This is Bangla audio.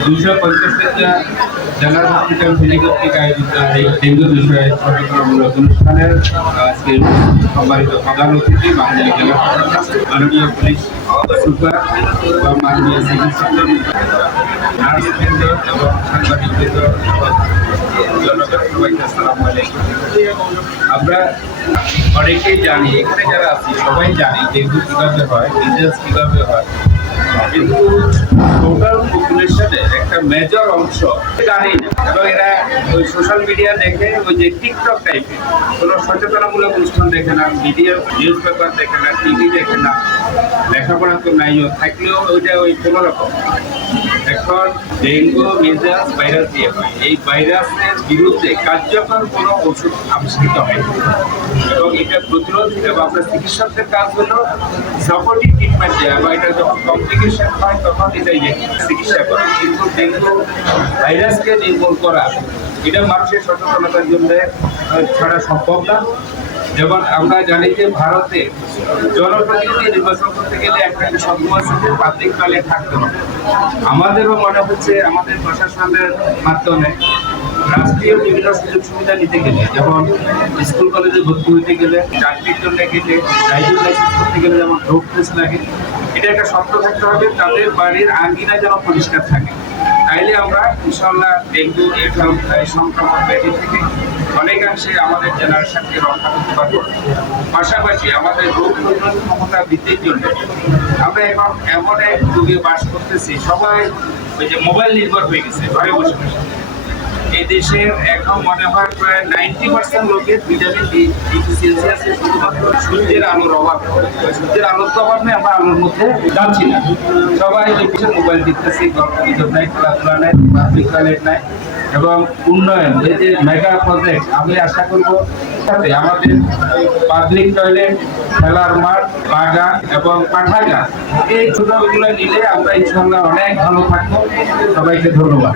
250টা জেলার হসপিটাল ফিজিওথেরাপি আয়োজিত এই ডেঙ্গু বিষয়ে সচেতনমূলক অনুষ্ঠানের আজকে সম্মানিত প্রধান অতিথি বাংলাদেশ জেলা মাননীয় পুলিশ সুপার বা মাননীয় চিকিৎসক নার্সবৃন্দ এবং সাংবাদিকবৃন্দ জনগণ সবাইকে আসসালামু আলাইকুম। আমরা অনেকেই জানি, এখানে যারা আছি সবাই জানি ডেঙ্গু কিভাবে হয়, ডিজিজ কিভাবে হয়, কিন্তু টোটাল পপুলেশনের একটা মেজর অংশ জানি না এবং এরা ওই সোশ্যাল মিডিয়া দেখে ওই যে টিকটক টাইপের কোনো সচেতনামূলক অনুষ্ঠান দেখে না, মিডিয়া নিউজ পেপার দেখে না, টিভি দেখে না, লেখাপড়া তো নাইও, থাকলেও ওইটা ওই কোনো রকম। এখন ডেঙ্গু মিজাজ ভাইরাস দিয়ে হয়, এই ভাইরাসের বিরুদ্ধে কার্যকর কোনো ওষুধ আবিষ্কৃত হয় এবং এটা প্রতিরোধ এবং আপনার চিকিৎসকদের কাজ হলো সাপোর্টিভ ট্রিটমেন্ট দেওয়া বা এটা যখন কমপ্লিকেশন হয় তখন এটা চিকিৎসা করা, কিন্তু ডেঙ্গু ভাইরাসকে নির্মূল করা এটা মানুষের সচেতনতার জন্য ছাড়া সম্ভব না। যেমন আমরা জানি যে ভারতে জনপ্রতিনিধি নির্বাচন করতে গেলে একটা শব্দ আছে যে পাবলিক টয়লেট থাকতে হবে। আমাদেরও মনে হচ্ছে আমাদের প্রশাসনের মাধ্যমে রাষ্ট্রীয় বিভিন্ন সুযোগ সুবিধা নিতে গেলে, যেমন স্কুল কলেজে ভর্তি হইতে গেলে, চাকরির জন্য গেলে, ড্রাইভিং লাইসেন্স করতে গেলে যেমন রোড টেস্ট লাগে, এটা একটা শর্ত থাকতে হবে তাদের বাড়ির আঙ্গিনা যেন পরিষ্কার থাকে। তাইলে আমরা ইনশাল্লাহ ডেঙ্গু এই সংক্রমণ ব্যাধি থেকে অনেকাংশে আমাদের জেনারেশনকে রক্ষা করতে পারবো। পাশাপাশি আমাদের রোগ প্রতিরোধ ক্ষমতা বৃদ্ধির জন্য আমরা এখন এমন এক যুগে বাস করতেছি, সবাই ওই যে মোবাইল নির্ভর হয়ে গেছে ঘরে বসে বসে। এই দেশের এখন মনে হয় প্রায় 90% লোকের ভিটামিন ডি ডিফিসিয়েন্সি আছে শুধুমাত্র সূর্যের আলোর অভাব। সূর্যের আলোর তো অভাব নেই, আমরা আলোর মধ্যে যাচ্ছি না, সবাই মোবাইল দেখতেছি, গল্প গুজব নাই, খেলাধুলা নাই, পাবলিক টয়লেট নাই এবং উন্নয়ন এই যে মেগা প্রজেক্ট, আমি আশা করবো আমাদের পাবলিক টয়লেট, খেলার মাঠ, বাগান এবং পাঠাগার এই ছোটগুলো নিলে আমরা ইনশাল্লাহ অনেক ভালো থাকবো। সবাইকে ধন্যবাদ।